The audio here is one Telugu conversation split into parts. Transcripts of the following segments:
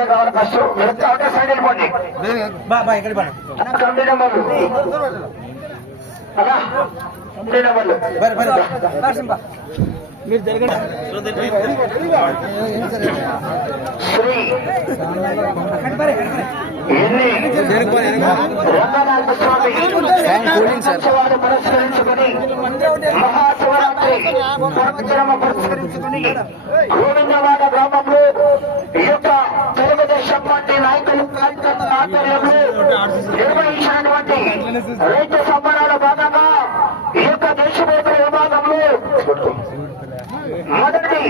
మధ్య కావాలి ఫస్ట్ మీరు ఒకటే సైడ్ వెళ్ళిపోండి కమిటీ నెంబర్లు. అలా బర బర మీరు జరగండి శ్రీ పురస్కరించుకుని మహాశివరాత్రి పురస్కరించుకుని గోవిందవాడ గ్రామంలో నాయకులు కార్యకర్తల ఆధ్వర్యంలో నిర్వహించినటువంటి రైతు సంబరాల భాగంగా ఈ యొక్క దేశవ్యాప్త విభాగంలో మొదటి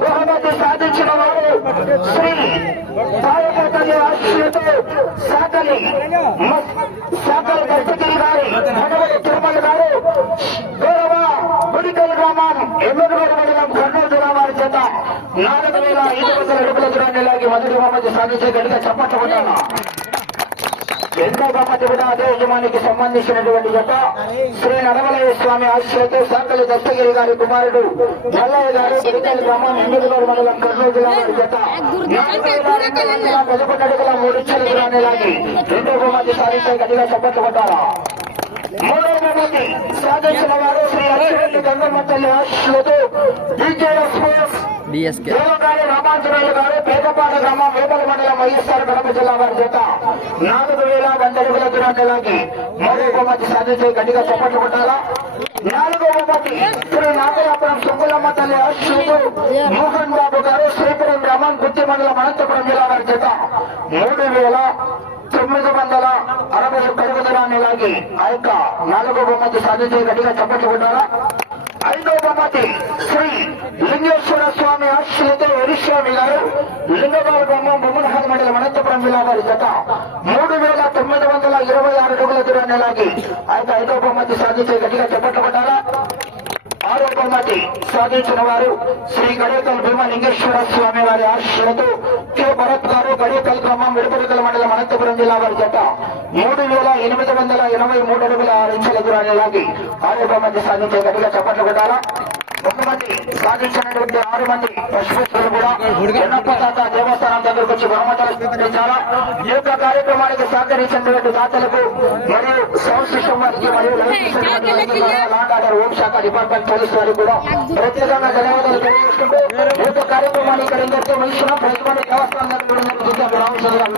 బహుమతి సాధించిన వారు శ్రీ సాయపల్లి ఆశీలతో సాకలి సాకలి దర్శగిరి గారి తిరుమల గారు గౌరవ గుడికల్ గ్రామం ఎమ్మెల్యేల మండలం కర్నూలు జిల్లా వారి చేత నాలుగు వేల ఐదు వందల అడుగుల దూరాన్ని మొదటి బహుమతి సాధించే గడిగా చెప్పట్టుకున్నాను రెండో బహుమతి కూడా అదే యజమానికి సంబంధించినటువంటి జత. శ్రీ నడమలయ్య స్వామి ఆశీస్సులతో సాకలి దత్తగిరి గారి కుమారుడు మల్లయ్య గారు గుడికల్ గ్రామం ఎండుగులూరు మండలం కర్నూలు జిల్లా వారి జత. పదకొండు అడుగుల మూడు ఇచ్చల దూరాన్ని లాగి రెండో బహుమతి సాధించే గడిగా చెప్పట్టుకుంటారా మూడో బహుమతి సాధించిన వారు శ్రీ అచ్చిరెడ్డి గంగమ్మ తల్లి ఆశీస్సులతో డీజేఎస్ డిఎస్కే. రామాంజనేయులు గారు పేదపాడ గ్రామం వేపల మండలం వైఎస్ఆర్ కడప జిల్లా వారి చేత నాలుగు వేల వంద అడుగుల దూరాన్ని లాగి బహుమతి సాధించే గట్టిగా చప్పట్లు కొట్టాలా? నాలుగో బహుమతి శ్రీ నాగయాపురం సుబ్బులమ్మ తల్లి ఆశీస్సులతో మోహన్ బాబు గారు శ్రీపురం గ్రామం గుత్తి మండలం అనంతపురం జిల్లా వారి చేత మూడు వేల తొమ్మిది వందల అరవై ఒక్క అడుగు లాగి ఆ యొక్క నాలుగో బహుమతి సాధించే గట్టిగా చప్పట్లు కొట్టాలా? ఐదో బహుమతి శ్రీ లింగేశ్వర స్వామి ఆశీస్సులతో హరిస్వామి గారు లింగబాబు గ్రామం బొమ్మనహాల్ మండలం అనంతపురం జిల్లా వారి జత మూడు వేల తొమ్మిది వందల ఇరవై ఆరు అడుగుల దూరాన్ని లాగి ఆ యొక్క ఐదో బహుమతి సాధించే గట్టిగా చెప్పట్లు ఆరో బహుమతి సాధించిన వారు శ్రీ గడేకల్ భీమ లింగేశ్వర స్వామి వారి ఆశ్రయతో కె. భరత్ గారు గడేకల్ గ్రామం విడుపులకల్ జిల్లా వారి జత మూడు వేల ఎనిమిది వందల ఎనభై మూడు అడుగుల ఆరు ఇంచుల దూరాన్ని లాగి ఆరో బహుమతి సాధించే గట్టిగా చప్పట్లు కొట్టాలా? బహుమతి సాధించినటువంటి ఆరు మంది పశుపతులు కూడా ఎన్నప్ప తాత దేవస్థానం దగ్గరకు వచ్చి బహుమతులు స్వీకరించాలా? ఈ యొక్క కార్యక్రమానికి సహకరించినటువంటి దాతలకు మరియు సిస్టమ్ వారికి మరియు లైట్ సిస్టమ్ వారికి లాండ్ ఆర్డర్ హోం శాఖ డిపార్ట్మెంట్ పోలీసు వారికి కూడా ప్రత్యేకంగా ధన్యవాదాలు తెలియజేసుకుంటూ ఈ యొక్క కార్యక్రమాన్ని ఇక్కడ ఎందరితో మహిళ ప్రతిభ దేవస్థానం దగ్గర